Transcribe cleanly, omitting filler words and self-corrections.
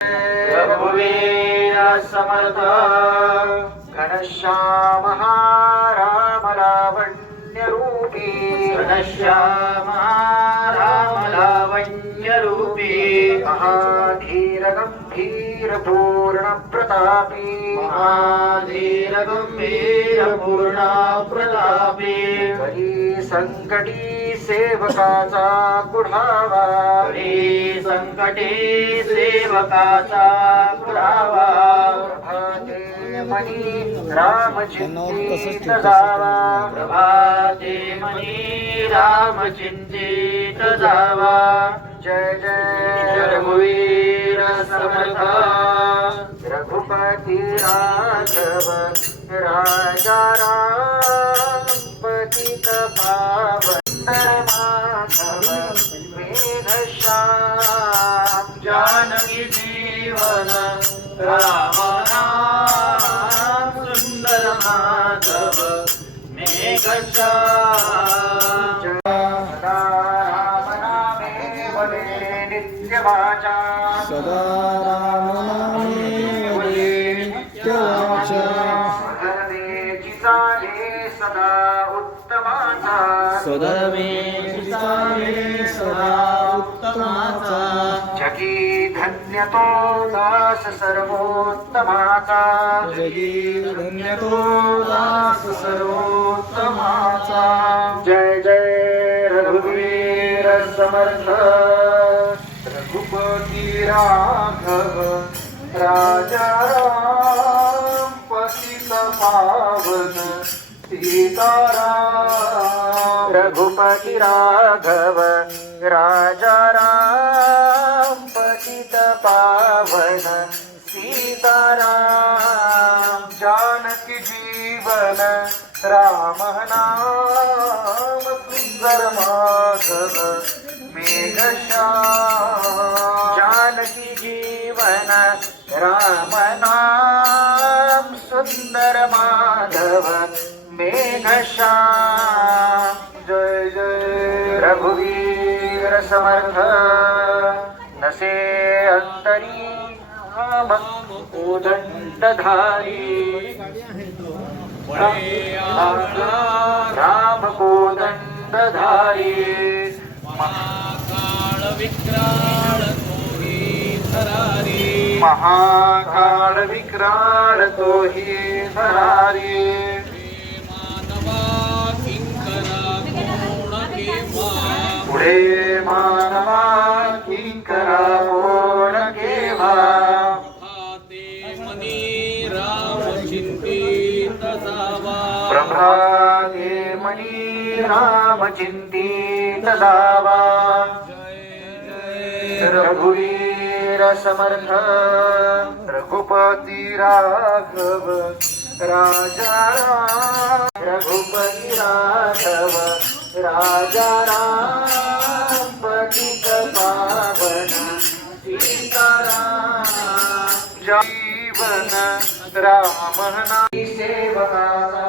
रघुवीर समर्थ घनश्याम राम लावण्य रूपी घनश्याम राम लावण्य रूपी महाधीर गंभीर पूर्ण प्रतापी महाधीर गंभीर पूर्ण प्रतापी हरी संकटी सेवकाचा कुढावा हरी संकटी सेवकाचा कुढावा प्रभाते मनी राम चिंतित जावा प्रभाते मनी राम चिंतित जावा जय जय रघुवीर समर्थ रघुपति राघव राजा राम पतित पावन माधव मेघश्याम जानकी जीवन राम नाम सुंदर माधव मेघश्याम सदा राम नामे वदे नित्य वाचा सदा राम नामे वदे नित्य वाचा सदवेची चाले सदा उत्तमाचा सदवेची चाले सदा उत्तमाचा जगी धन्य तो दास सर्वोत्तमाचा जगी धन्य तो दास सर्वोत्तमाचा जय जय रघुवीर समर्थ रघुपति राघव राजा राम पतित पावन सीताराम रघुपति राघव राजा राम पतित पावन सीताराम जानकी जीवन राम नाम सुंदर माधव मेघश्याम जानकी जीवन राम नाम सुंदर माधव मेघश्याम जय जय रघुवीर समर्थ नसे अंतरी राम कोदंडधारी राम कोदंडधारी महाकाळ विक्राळ तोही धरारी महाकाळ विक्राळ तोही धरारी मानवा किंकरा कोण केव्हा पुढे मानवा किंकरा कोण केव्हा हाते मनी राम चिंतित जावा प्रभाते मनी राम चिंतित जावा रघुवीर समर्थ रघुपति राघव राजा राम रघुपति राघव राजा राम पतित पावन सीताराम जीवन राम नाम सेवकाचा